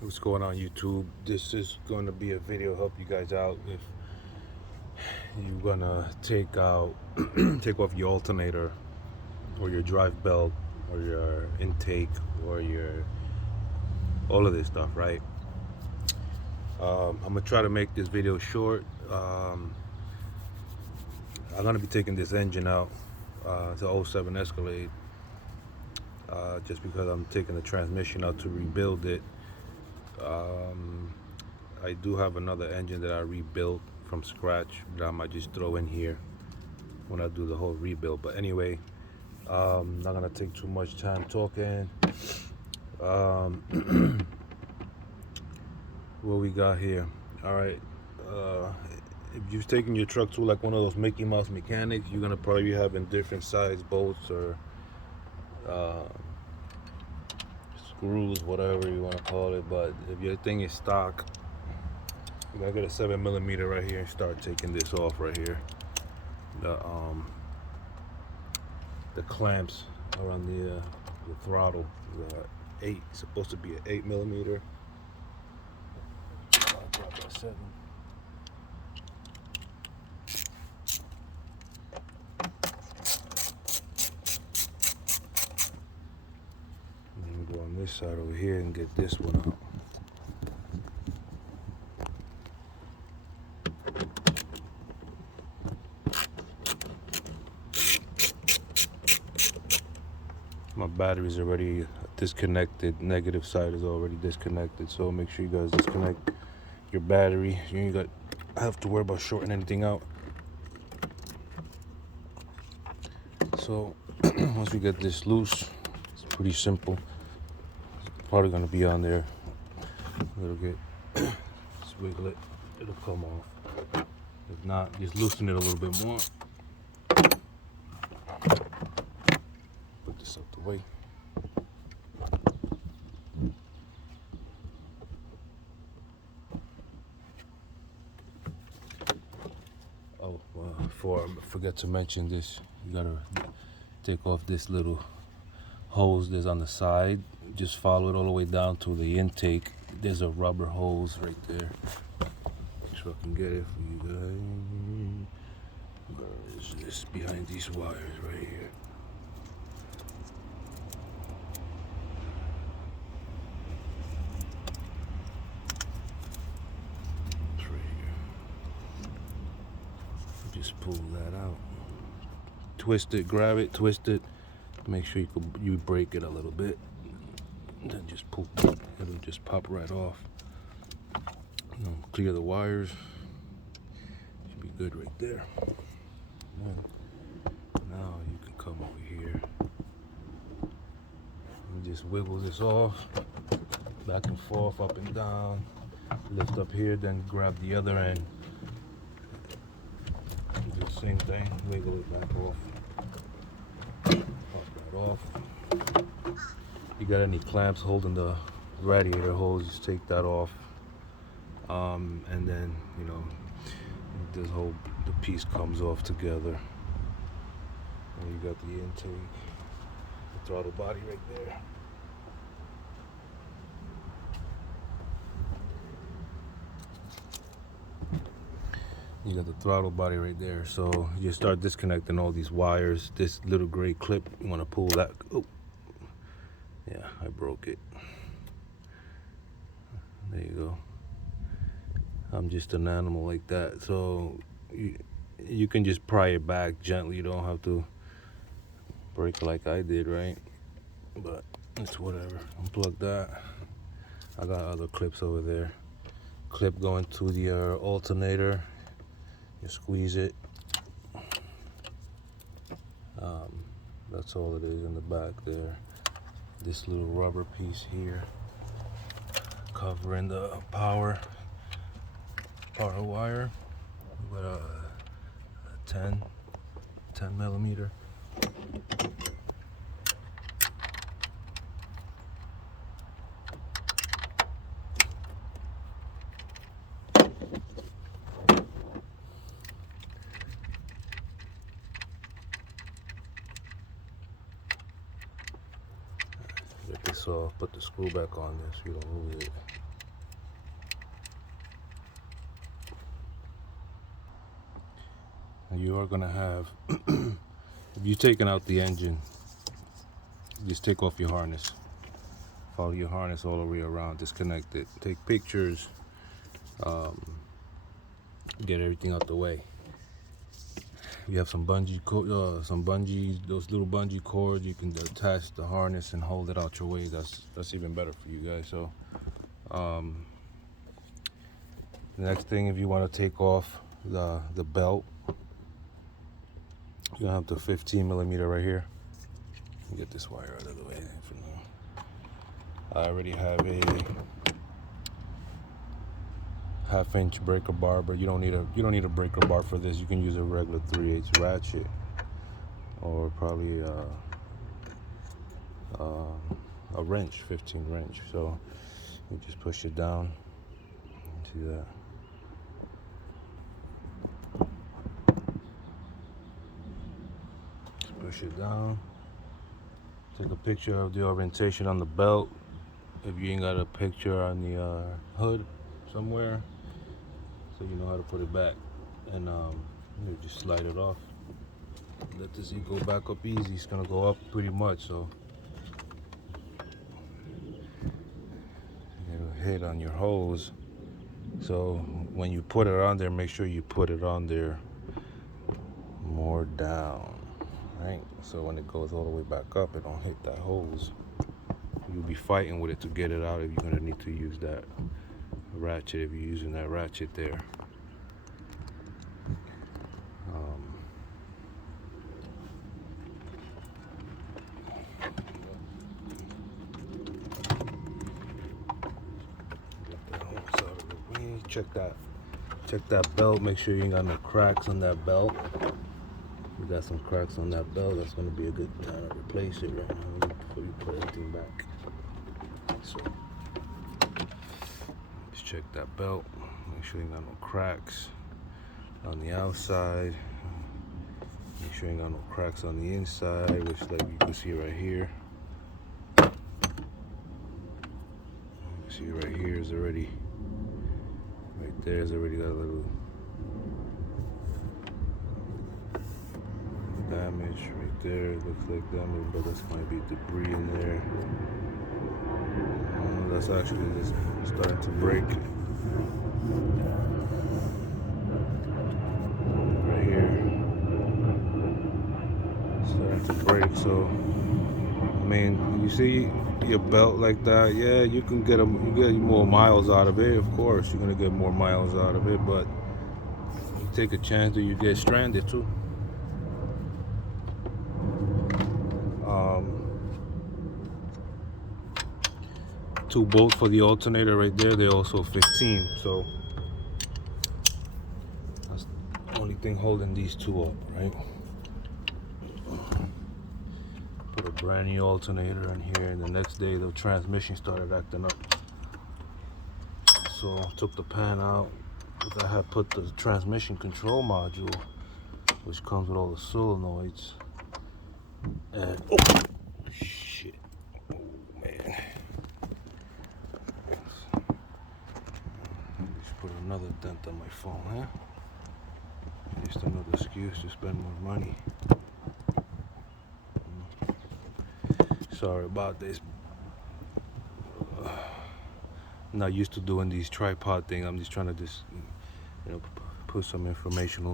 What's going on, YouTube? This is going to be a video help you guys out if you're gonna take out take off your alternator or your drive belt or your intake or your all of this stuff, right? I'm gonna try to make this video short. I'm gonna be taking this engine out. It's an '07 Escalade, just because I'm taking the transmission out to rebuild it. I do have another engine that I rebuilt from scratch that I might just throw in here when I do the whole rebuild. But anyway, not gonna take too much time talking. What we got here? All right. If you're taking your truck to like one of those Mickey Mouse mechanics, you're gonna probably be having different size bolts or screws, whatever you want to call it. But if your thing is stock, you gotta get a 7mm right here and start taking this off right here. The clamps around the throttle. Supposed to be an 8mm. I'll drop that 7. And go on this side over here and get this one out. My battery's already disconnected. Negative side is already disconnected, so make sure you guys disconnect your battery. You ain't have to worry about shorting anything out. So once we get this loose, it's pretty simple. It's probably gonna be on there a little bit. Just wiggle it, it'll come off. If not, just loosen it a little bit more. Put this out the way. Oh, well, before I forget to mention this, you gotta take off this little hose that's on the side. Just follow it all the way down to the intake. There's a rubber hose right there. Make sure I can get it for you guys. Where is this? Behind these wires right here. It's right here. Just pull that out. Twist it, grab it, twist it. Make sure you break it a little bit. And then just pull. It'll just pop right off. Clear the wires. Should be good right there. And now you can come over here and just wiggle this off, back and forth, up and down. Lift up here, then grab the other end. Do the same thing. Wiggle it back off. Pop that off. You got any clamps holding the radiator hose, just take that off. And then, the piece comes off together. And you got the intake, the throttle body right there. You got the throttle body right there. So you start disconnecting all these wires. This little gray clip, you want to pull that. Oh, yeah, I broke it. There you go. I'm just an animal like that. So you can just pry it back gently. You don't have to break it like I did, right? But it's whatever. Unplug that. I got other clips over there. Clip going to the alternator. You squeeze it. That's all it is in the back there. This little rubber piece here covering the power wire with a 10mm. Get this off, put the screw back on there so you don't lose it. you are gonna have, if you're taking out the engine, just take off your harness. Follow your harness all the way around, disconnect it, take pictures, get everything out the way. You have some bungee, those little bungee cords. You can attach the harness and hold it out your way. That's even better for you guys. So, the next thing, if you want to take off the belt, you have the 15 millimeter right here. Get this wire out of the way for now. I already have a 1/2-inch breaker bar, but you don't need a breaker bar for this. You can use a regular 3/8 ratchet, or probably a wrench, 15 wrench. So you just push it down. See that? Just push it down. Take a picture of the orientation on the belt. If you ain't got a picture on the hood somewhere, so you know how to put it back, and you just slide it off. Let this go back up easy. It's gonna go up pretty much, so it'll hit on your hose. So when you put it on there, make sure you put it on there more down, right? So when it goes all the way back up, it don't hit that hose. You'll be fighting with it to get it out if you're gonna need to use that ratchet, if you're using that ratchet there. Get that hose out of the way. Check that belt. Make sure you ain't got no cracks on that belt. If you got some cracks on that belt, that's gonna be a good time to replace it right now before you put everything back. So just check that belt. Make sure you ain't got no cracks on the outside. Make sure you ain't got no cracks on the inside, which like you can see right here. You see right here is already, right there is already got a little damage right there. It looks like damage, but that might be debris in there. That's actually just starting to break. Right here. Starting to break, so I mean, you see your belt like that, yeah, you can get more miles out of it. Of course, you're gonna get more miles out of it, but you take a chance that you get stranded too. Two bolts for the alternator right there. They're also 15, so that's the only thing holding these two up, right? Put a brand new alternator in here, and the next day the transmission started acting up. So I took the pan out, because I had put the transmission control module, which comes with all the solenoids, and oh shit, oh man, just put another dent on my phone, huh? Just another excuse to spend more money. Sorry about this. I'm not used to doing these tripod thing. I'm just trying to put some information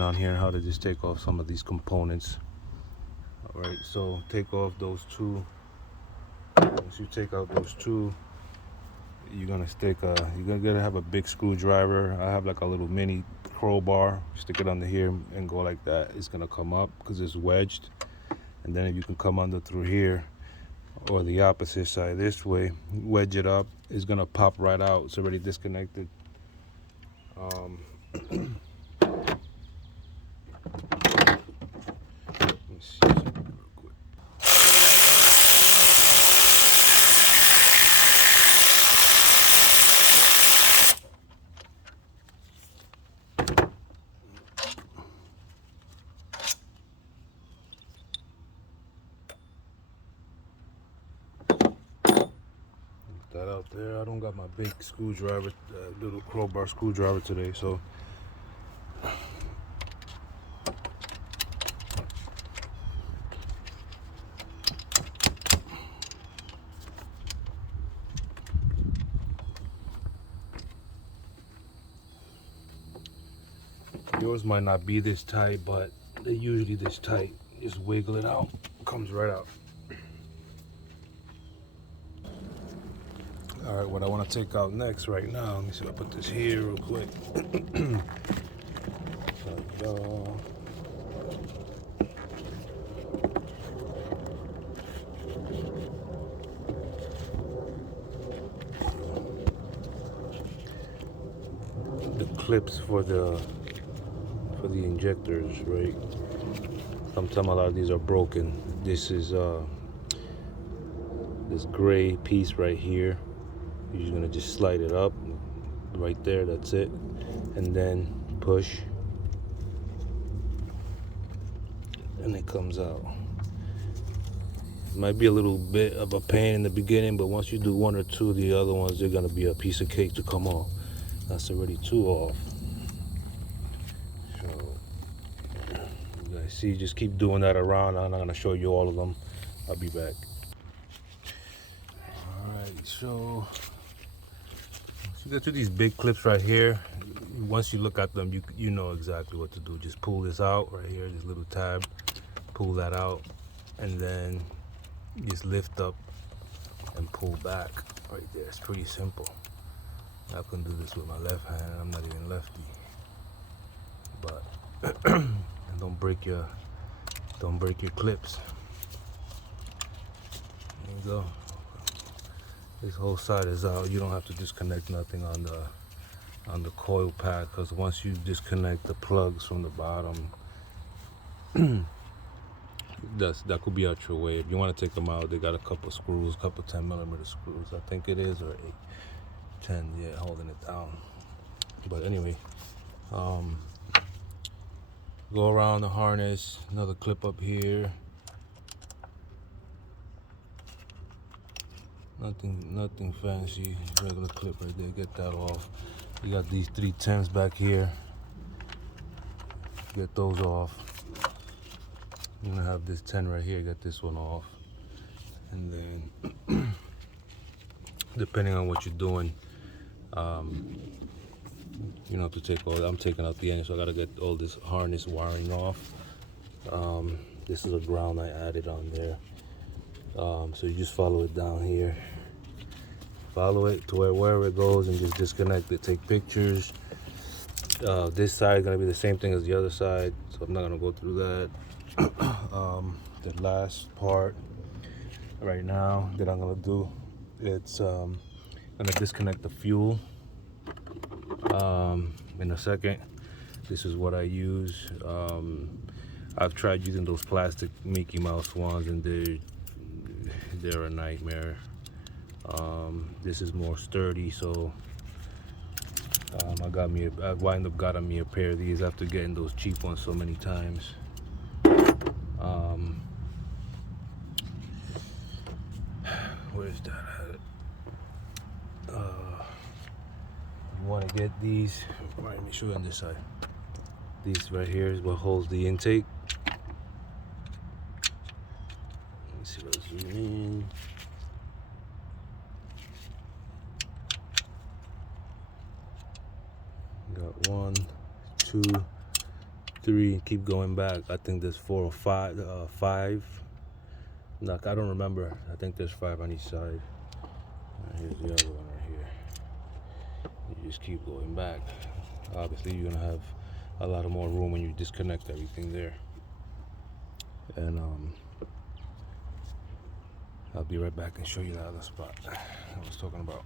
on here, how to just take off some of these components. All right, so take off those two. Once you take out those two, you're gonna have a big screwdriver. I have like a little mini crowbar. Stick it under here and go like that. It's gonna come up because it's wedged. And then if you can come under through here, or the opposite side this way, wedge it up, it's gonna pop right out. It's already disconnected. Let's see something real quick. That out there. I don't got my big screwdriver, little crowbar screwdriver today, so Yours might not be this tight, but they're usually this tight. Just wiggle it out, comes right out. All right, what I want to take out next right now, let me see if I put this here real quick. The clips for the injectors, right? Sometimes a lot of these are broken. This is this gray piece right here. You're just gonna just slide it up right there, that's it, and then push and it comes out. It might be a little bit of a pain in the beginning, but once you do one or two of the other ones, they're gonna be a piece of cake to come off. That's already two off. So you guys see, just keep doing that around. I'm not gonna show you all of them. I'll be back. All right, so you get to these big clips right here. Once you look at them, you know exactly what to do. Just pull this out right here, this little tab, pull that out, and then just lift up and pull back right there. It's pretty simple. I can do this with my left hand. I'm not even lefty, but don't break your clips. There you go. This whole side is out. You don't have to disconnect nothing on the coil pack, because once you disconnect the plugs from the bottom, that could be out your way. If you want to take them out, they got a couple screws, couple 10mm screws, I think it is, or 8, 10, yeah, holding it down. But anyway, go around the harness, another clip up here. Nothing fancy, regular clip right there. Get that off. You got these 3 10s back here. Get those off. You're gonna have this 10 right here. Get this one off, and then depending on what you're doing, you don't have to take all. I'm taking out the end, so I gotta get all this harness wiring off. This is a ground I added on there. So you just follow it down here. Follow it to wherever it goes and just disconnect it. Take pictures. This side is gonna be the same thing as the other side, so I'm not gonna go through that. The last part right now that I'm gonna do, it's gonna disconnect the fuel in a second. This is what I use. I've tried using those plastic Mickey Mouse ones, and they're a nightmare. This is more sturdy, so I wind up got me a pair of these after getting those cheap ones so many times. Where's that at? You want to get these. Right, let me show you on this side. This right here is what holds the intake. Let me see if I zoom in. Got 1, 2, 3. Keep going back. I think there's 4 or 5. 5. No, I don't remember. I think there's 5 on each side. Here's the other one right here. You just keep going back. Obviously, you're gonna have a lot of more room when you disconnect everything there. And I'll be right back and show you the other spot I was talking about.